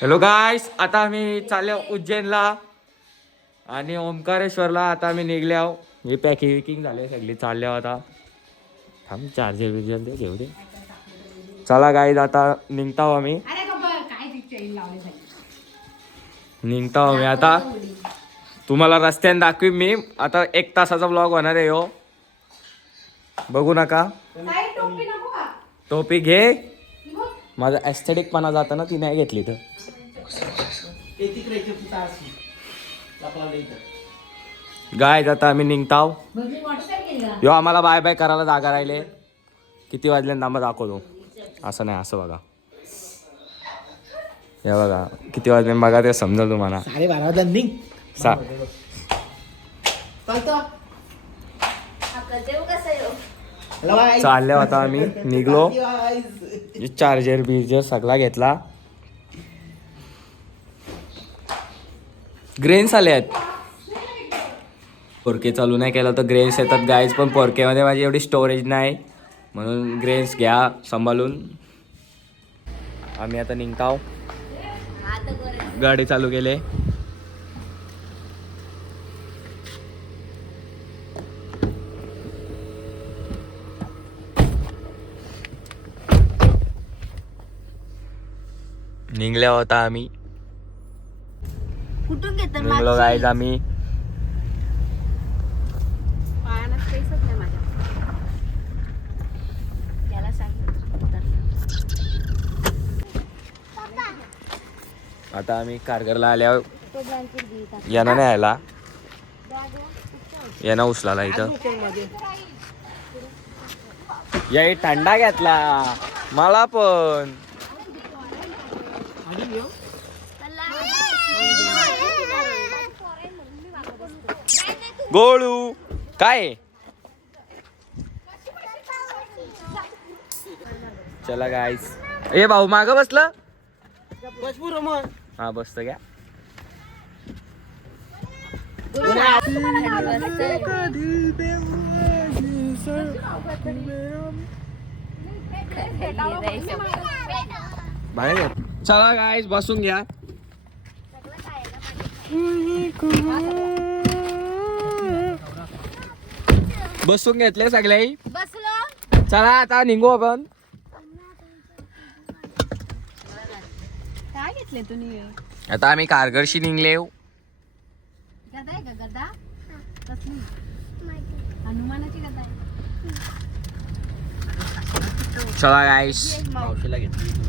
Hello गाईस, आता आम्ही चाललो उज्जैनला आणि ओंकारेश्वरला. आता आम्ही निघले आहो. हे पॅकिंग झाले सगळी, चालले आता. थांब चार्जर बिर्जर दे घेऊ दे. चला गाईज, आता निघताव आम्ही. निघताव आम्ही आता. तुम्हाला रस्त्याने दाखवी मी. आता 1 तासाचा ब्लॉग होणार आहे हो. बघू नका. टोपी घे. माझा एस्थेटिक पणा जाता ना, ती नाही घेतली तर. गाय आता आम्ही निघताव. यो आम्हाला बाय बाय करायला जागा राहिले. किती वाजले थांबा दाखवतो. असं नाही, असं बघा. हे बघा किती वाजले बघा, ते समजेल तुम्हाला. 12:30 निघ. चालले आता आम्ही निघलो. चार्जर बिर्जर सगळा घेतला. ग्रेन्स आले आहेत. पोरके चालू नाही केलं तर ग्रेन्स येतात गाईज, पण पोरकेमध्ये माझी एवढी स्टोरेज नाही, म्हणून ग्रेन्स घ्या सांभाळून. आम्ही आता निघताव. गाडी चालू केले. निघले होता आम्ही. कुठून घेतात निघलो गाईज आम्ही. आता आम्ही कारगरला आल्यावर यांना नाही आला, यांना उचलाला इथं. या थंडा घेतला मला पण. गोळू काय. चला गाईस. ए भाऊ माग बसलं. हा बसत घ्या. बाहेर चला गाईस, बसून घ्या. बसून घेतले सगळे. चला आता निघू आपण. काय घेतले तुम्ही? आता आम्ही कारगरशी निघले. गदा आहे का गदा? कसली? हनुमानाची गदा आहे. चला गाईस,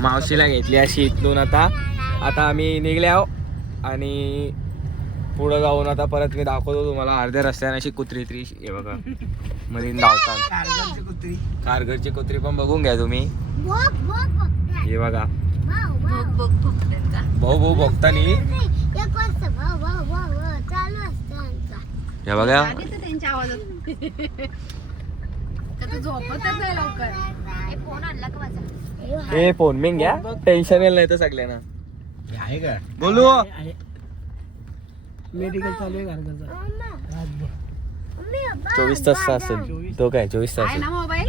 मावशीला घेतली अशी इथून. आता आम्ही निघले आहो आणि पुढे जाऊन आता परत मी दाखवतो तुम्हाला. अर्ध्या रस्त्याने अशी कुत्री त्री हे बघा मध्ये धावतात. कारगरची कुत्री पण बघून घ्या तुम्ही. हे बघा भाऊ भाऊ बघतानी. हे बघा त्यांच्या आवाजात झोपतच आहे लवकर. फोन आणला का माझा? हे फोन मी घ्या, टेन्शन येईल नाही तर सगळ्यांना. आहे का बोलू. मेडिकल चालू आहे कारगरचा. 24 तास असेल तो. काय 24 तास आहे ना मोबाईल?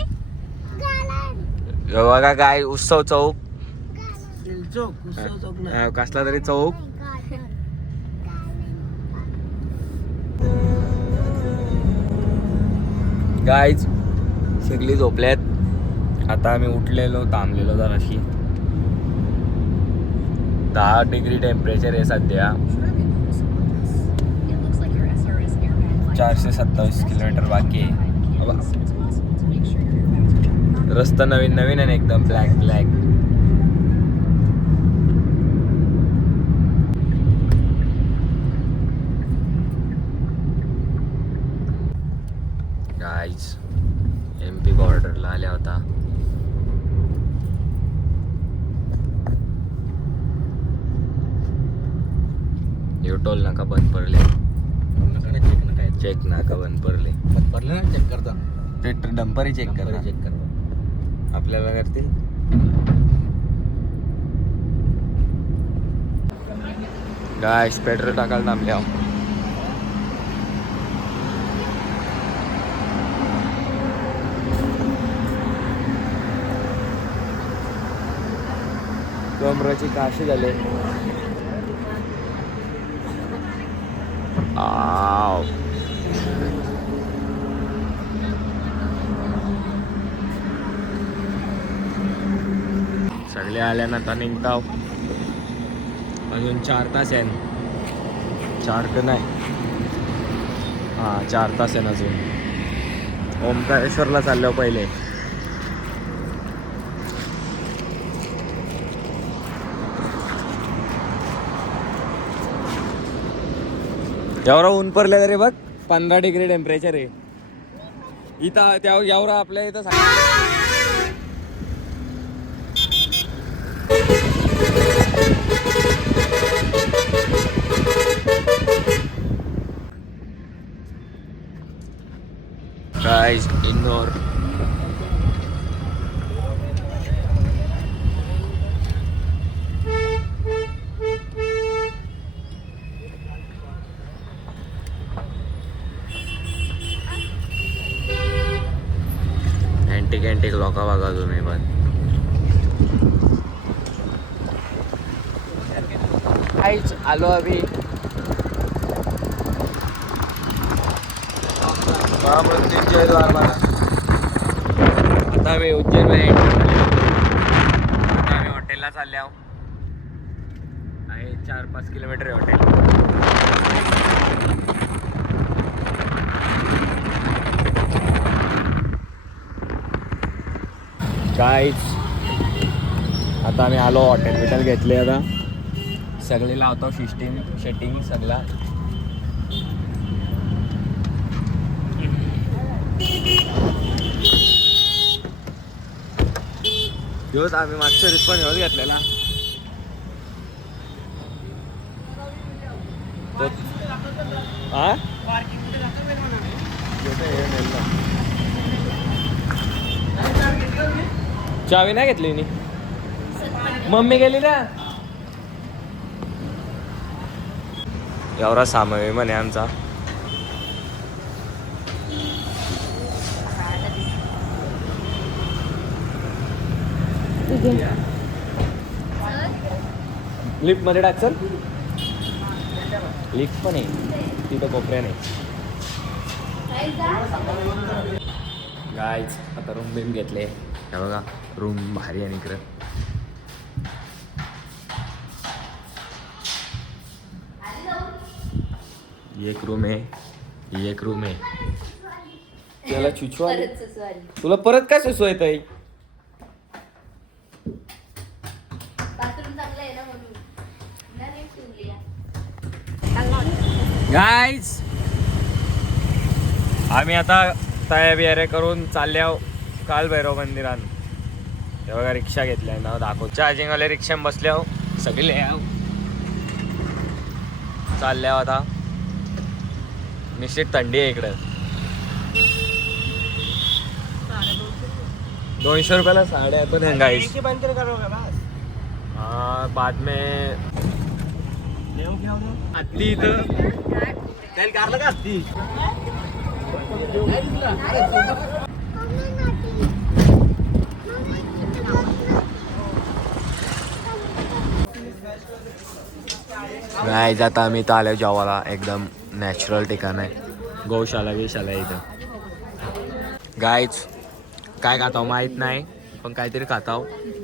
बघा काय उत्सव चौक. चौक उत्सव चौक ना. कसला तरी चौक. गाईज सगळी झोपल्यात. आता आम्ही उठलेलो, थांबलेलो जराशी. 10 डिग्री टेम्परेचर आहे सध्या. 427 किलोमीटर बाकी आहे. रस्ता नवीन नवीन आहे एकदम ब्लॅक ब्लॅक. गाईज MP बॉर्डरला आल्या होता. यो टोल नाका बंद पडले. चेक नाका बंद पडले. भरलं ना चेक करता. ते डंपरही चेक करणार. चेक कर. आपल्याला करतील. गाईस पेट्रोल टाकायला थांबले आहो. कमराची काशी झाले. आव. सगळे आल्यानंतर निघताव. अजून 4 तास आहे. 4 तर नाही, 4 तास आहे अजून. ओमकारेश्वरला चाललो पहिले. एवढा ऊन पडले रे बघ. 15 डिग्री टेम्परेचर आहे इथं. त्या एवढा आपल्या इथं गाइस इंदौर. अँटिक लोक बघा तुम्ही पण. काहीच आलो अभि महामृत्युंजय द्वारपाला. आता आम्ही उज्जैनमध्ये एंटर झाले. आता आम्ही हॉटेलला चालले आहो. आहे 4-5 किलोमीटर आहे हॉटेल. गाईज आता आम्ही आलो. हॉटेल घेतले. आता सगळे लावतो सेटिंग सगळा. दिवस आम्ही मागच्या वेळेस पण ह्योच घेतलेला. चावी नाही घेतली नी. मम्मी गेली ना. एवढा सामावे म्हणे आमचा. लिफ्ट मध्ये टाक सर. लिफ्ट पण आहे तिथं कोपऱ्याने. गाईज आता रूम बिम घेतले. हे बघा रूम भारी आहे इकडं. एक रूम आहे, एक रूम आहे. त्याला चुचू आली. तुला परत काय सुचू येत आहे. गाईज आम्ही आता तया बियारे करून चालले आहो कालभैरव मंदिरात. हे बघा रिक्षा घेतल्या ना दाखव. चार्जिंगवाले रिक्षा बसले आहो सगळे आहो. चालले आहो आता. निश्चित थंडी आहे इकडं. 200 रुपयाला साड्या पण आहे गाईज. हाँ बाद में आती इथं तेल कारलं का असती. गाईज आता आम्ही इथं आलो जेवायला. एकदम नॅचरल ठिकाण आहे. गौशाला गिशाला इथं. गाईज काय खाताव माहित नाही पण काहीतरी खाताव.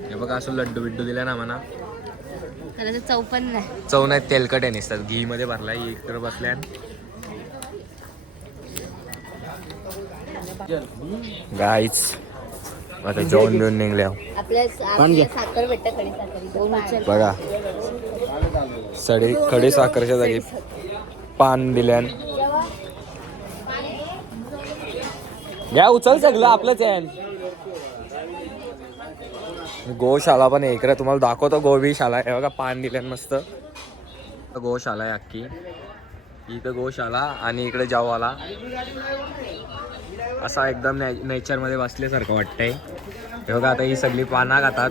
हे बघा असं लड्डू बिड्डू दिला ना म्हणा. चव पण नाही. चव नाही तेलकट आहे नसतात. घी मध्ये भरलाय. इकडे बसल्या गाईज आता जेवण बिवून निघल्या. आपल्या साखर भेटत खडी साखर. बघा खडी साखरच्या जागी पान दिल्यान. घ्या उचल सगळं आपलंच आहे. गोशाला पण आहे इकडे. तुम्हाला दाखवतो गोशाला. हे बघा पान दिल्यान मस्त. गोशाला आहे अख्खी. इथं गोशाला आणि इकडे जेवायला. असा एकदम नेचरमध्ये बसल्यासारखं वाटतंय. हे बघा आता ही सगळी पानं खातात.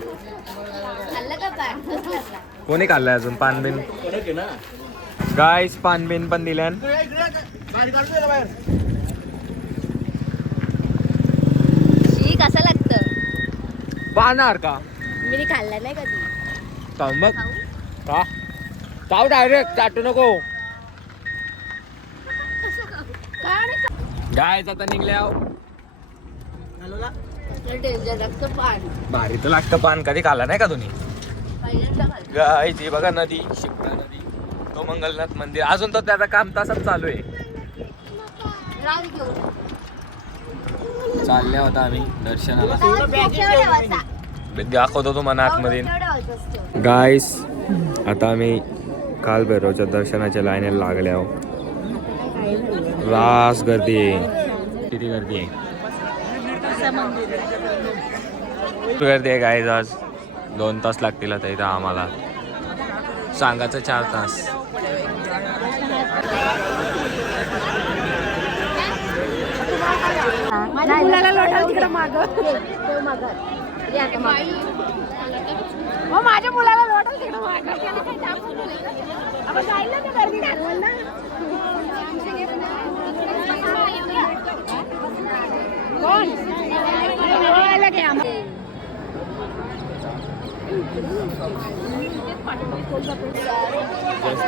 कोणी खाल्लंय अजून पान बिन. गाईस पान बिन पण दिल्यान. कसं लागतं पाहणार का. मी खाल्ला नाही कधी. खाऊन बघ का खाऊ डायरेक्ट चाटू नको. गायच आता निघल्या. भारी तर लागतं पान. कधी खाल्ला नाही का तुम्ही? गाय ती बघा नदी, शिप्रा नदी, तो मंगलनाथ मंदिर. अजून तर त्याचं काम तसंच चालू आहे. चालले होता आम्ही दर्शनाला. दाखवतो तुम्हाला आतमध्ये. गाईस आता आम्ही काल भैरवच्या दर्शनाच्या लाईनीला लागल्या. रास गर्दी आहे. किती गर्दी आहे. गर्दी आहे गाईज. आज 2 तास लागतील आता इथं आम्हाला. सांगायचं 4 तास. मुलाला लोटाल तिकडे माग. माझ्या मुलाला लोटाल तिकडे माग.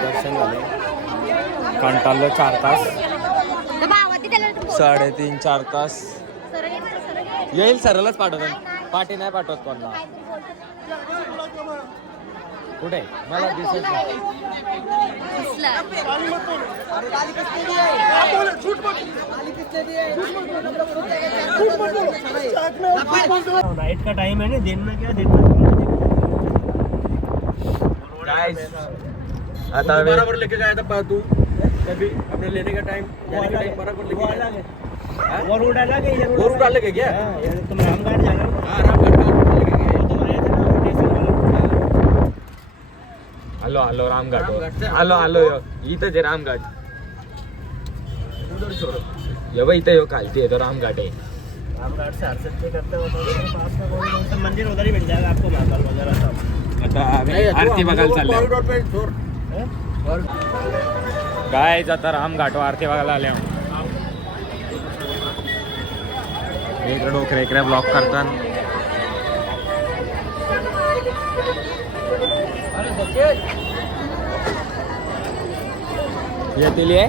दर्शन झाले. कंटाळलो 4 तास. 3.5-4 तास. येईल सरळच पाठवतो. पाठी नाही पाठवत कोणला. कुठे मला दिसत नाही. नाइट का टाइम है ना, दिन में क्या दिन आता बराबर लेके जाया था तू कभी अपने लेने का टाइम बराबर लेके जाया. वो रूट अलग है. वो रूट अलग है क्या? तुम रामगढ़ जाना. हाँ रामगढ़ का रूट अलग है. तुम आए थे ना स्टेशन वाला. आलो आलो रामघाट. आलो इथंच आहे रामघाट. उधर छोड़ो. ये बाई इथं खालती आहे तो रामघाट आहे. रामगढ़ से हरसद पे करते हो तो पास का कोई सा मंदिर उधर ही मिल जाएगा आपको. महाकाल वगैरह सब. आता आम्ही आरती बघायला चाललो. काय आता रामघाट आरती बघायला आल्या. इकडे डोकरे इकडे ब्लॉक करतात. येतील आहे.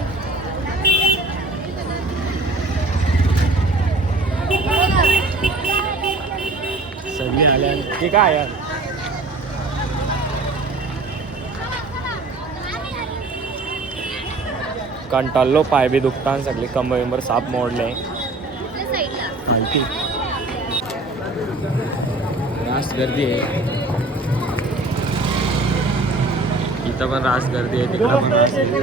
सगळी आल्या की काय यार. कंटाळलो. पाय बी दुखतात. सगळी कंबर बिंबर साप मोडले. आणखी रास गर्दी आहे. इथं पण रास गर्दी आहे. तिकडं पण रास गर्दी आहे.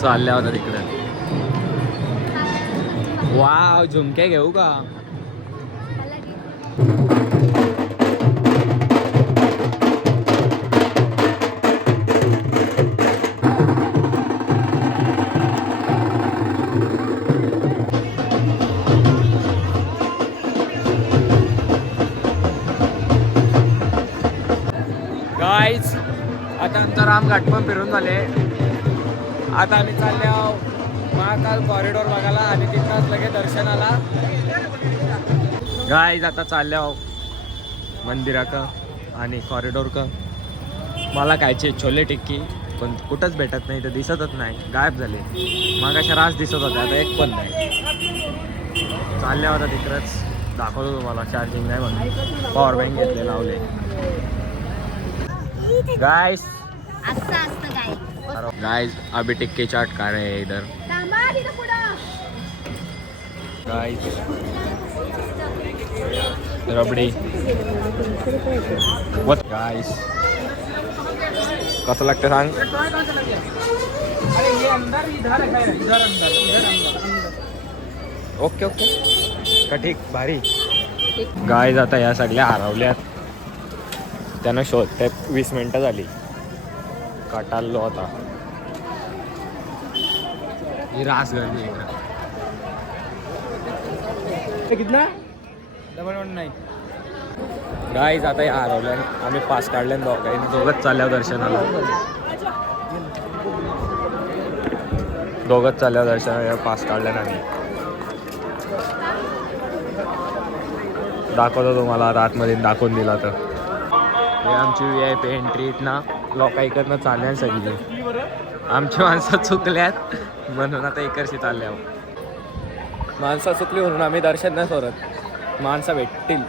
चालल्या होता तिकडे. वाव झुमके घेऊ का? गाईज आता आमचा रामघाट पण फिरून झाले. आता आम्ही चालले आहोत महाकाल कॉरिडॉर बघायला आणि तिथंच लगेच दर्शनाला. गाईज आता चालले आहोत मंदिरा का आणि कॉरिडॉर का. मला खायचे छोले टिक्की पण कुठंच भेटत नाही. तर दिसतच नाही. गायब झाले. मागाच्या रास दिसत होता. आता एक पण नाही. चालल्या होता तिकडंच. दाखवतो तुम्हाला. चार्जिंग नाही म्हणून पॉवर बँक घेतले लावले. गाइस गाइस अभी टिक्की चाट खा रहे हैं इधर. गाइस रबडी. व्हाट गाइस कसं लागतं सांग. ओके ओके का ठीक भारी. गाइस आता या सगळ्या हरवल्यात. त्यांना शोधते 20 मिनिटं झाली. कटाळलो होता. ही रास गर्दी कितना 119. गाईज आता या हरवल्या. आम्ही पास काढले दोघंच चालल्यावर दर्शनाला. दोघंच चालल्यावर दर्शनाला पास काढल्यानं आम्ही. दाखवतो तुम्हाला आता आतमध्ये दाखवून दिला तर. हे आमची VIP एंट्री ना लोक इकडनं चालल्या सगळी. आमची माणसं चुकल्यात म्हणून आता इकडची चालले आहो. माणसं चुकली म्हणून आम्ही दर्शन नाही करत. माणसं भेटतील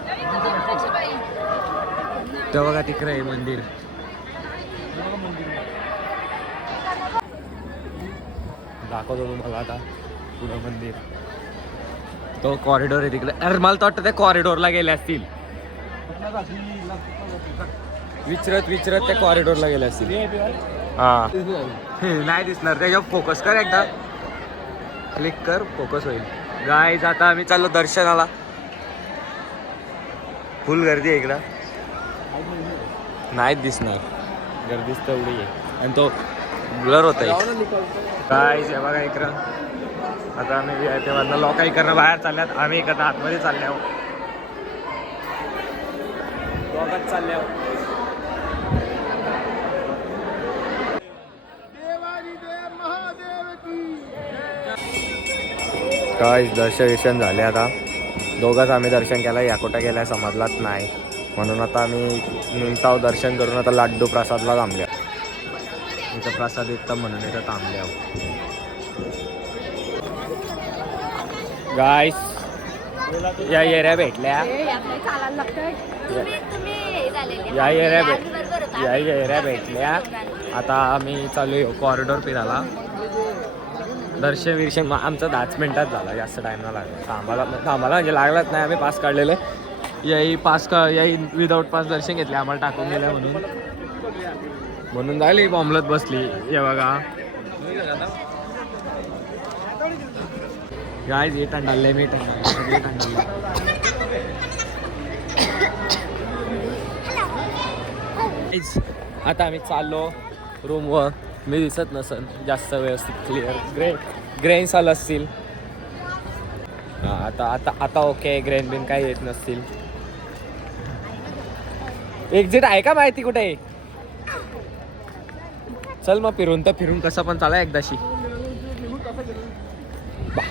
तेव्हा बघा तिकडे आहे मंदिर. दाखवतो तुम्हाला आता पुढं मंदिर. तो कॉरिडोर आहे तिकडे. अरे मला तर वाटतं त्या कॉरिडोरला गेले असतील. विचारत त्या कॉरिडोरला गेले असतील. हा नाही दिसणार. त्याच्यावर फोकस कर एकदा. क्लिक कर फोकस होईल. गाईज आता आम्ही चाललो दर्शनाला. फुल गर्दी आहे इकडं. नाहीच दिसणार. गर्दीच तेवढी आहे आणि तो ब्लर होत आहे. गाईज हे बघा इकडं. आता आम्ही VIP मधनं लोक इकडनं बाहेर चालल्यात. आम्ही इकडनं आतमध्ये चालले आहोत. दोघात चालले आहोत. काय दर्शन झाले आता. दोघंच आम्ही दर्शन केलं. याकोटा गेलाय समजलाच नाही म्हणून आता आम्ही निमताव दर्शन करून आता लाड्डू प्रसादला थांबल्या. इथं प्रसाद येतं म्हणून इथं थांबले आहोत. गाईस या एरिया भेटल्या. या एरिया भेटल्या. आता आम्ही चालू आहे कॉरिडोर फिरायला. दर्शन आमचं 10 मिनिटात झाला. जास्त टाईम नाही लागला. थांबायला म्हणजे लागलाच नाही. आम्ही पास काढलेले. याही विदाऊट पास दर्शन घेतले. आम्हाला टाकून गेलं म्हणून झाली बॉम्बलत बसली. हे बघा गाईज हे टंडाले मी टंडाले. आता आम्ही चाललो रूमवर. मी दिसत नसन जास्त व्यवस्थित क्लिअर. ग्रेन्स आलं असतील. आता आता आता ओके. ग्रेन बिन काही येत नसतील. एक्झिट आहे का माहिती कुठे. चल मग फिरून कसं पण चाला एकदाशी.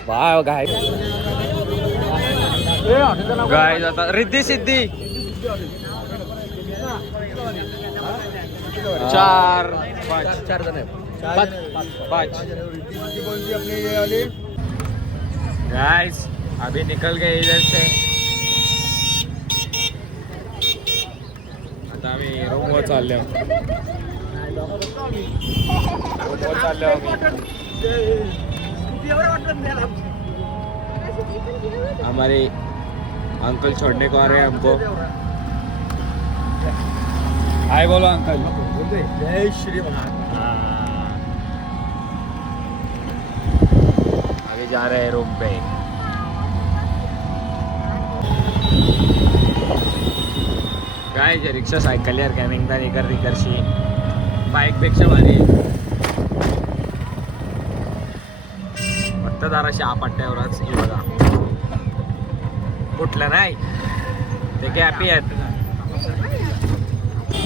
बाबा गाय आता रिद्धी सिद्धी 4 5 जण पाच. गाइस अभी निकल गए इधर से. आता आम्ही रूमवर चाललो. हमारे अंकल छोड़ने को आ रहे हैं हमको. हाय बोलो अंकल. जय श्री महाराज. आगे जा रहे हैं रूम पे. काय जे रिक्षा सायकल यार कॅमिंगदा इकडची बाईकपेक्षा भारी. फक्त जराशी आपट्ट्यावरच हे बघा. कुठलं नाही ते कॅपी आहेत.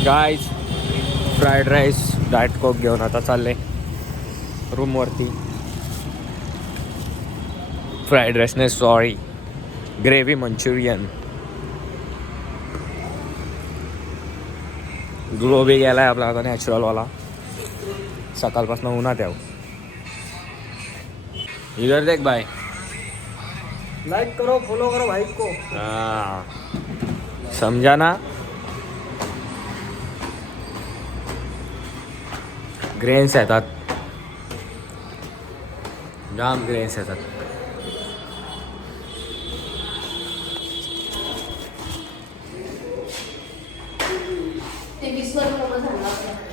गाईज फ्राईड राईस डाएट कोक घेऊन आता चालले रूमवरती. फ्राईड राईस नाही सॉरी ग्रेव्ही मंचुरियन. ग्लोबी गेलाय आपला आता नॅचरलवाला. सकाळपासून उन्हात यावं. इधर देख भाई. लाइक करो फॉलो करो भाई को. हाँ समझा ना. ग्रेन्स येतात. जाम ग्रेन्स येतात.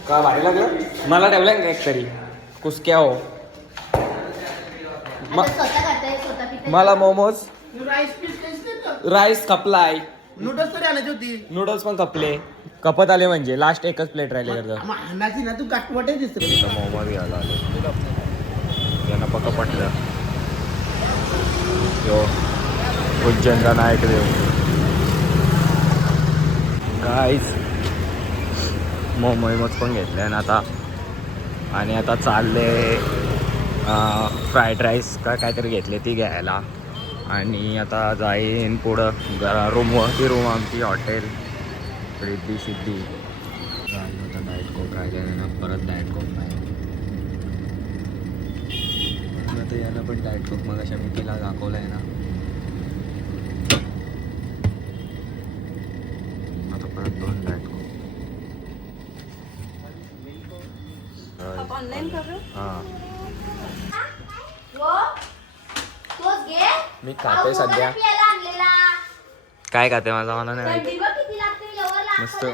का भारी लागलं. मला ठेवलं का एक तरी कुसक्या हो. मला मोमोज राईस खपलाय. नूडल्स तरी आणायची होती. नूडल्स पण खपले. कपत आले म्हणजे लास्ट एकच प्लेट राहिले करतो. आणायची ना तू गाठवटे दिसते. मोमोज घ्यायला आले. त्यांना पक्का पटलं. यो उज्जैनचा नाईट देव. गाईज मोमोज पण घेतले ना आता. आणि आता चालले फ्राईड राईस का काहीतरी घेतले ती घ्यायला. आणि आता जाईन पुढं रूमवरती रूम आमची हॉटेल रिद्धी सिद्धी. राहिलं आता डाएट कोक राहिल्यानं परत डाएट कोक नाही. आता यानं पण डाएट कोक मग अशा मी तिला दाखवलं आहे ना. आता परत 2 डाएट कोक. हां मी खाते सध्या. काय खाते माझा मला नाही माहिती. मस्त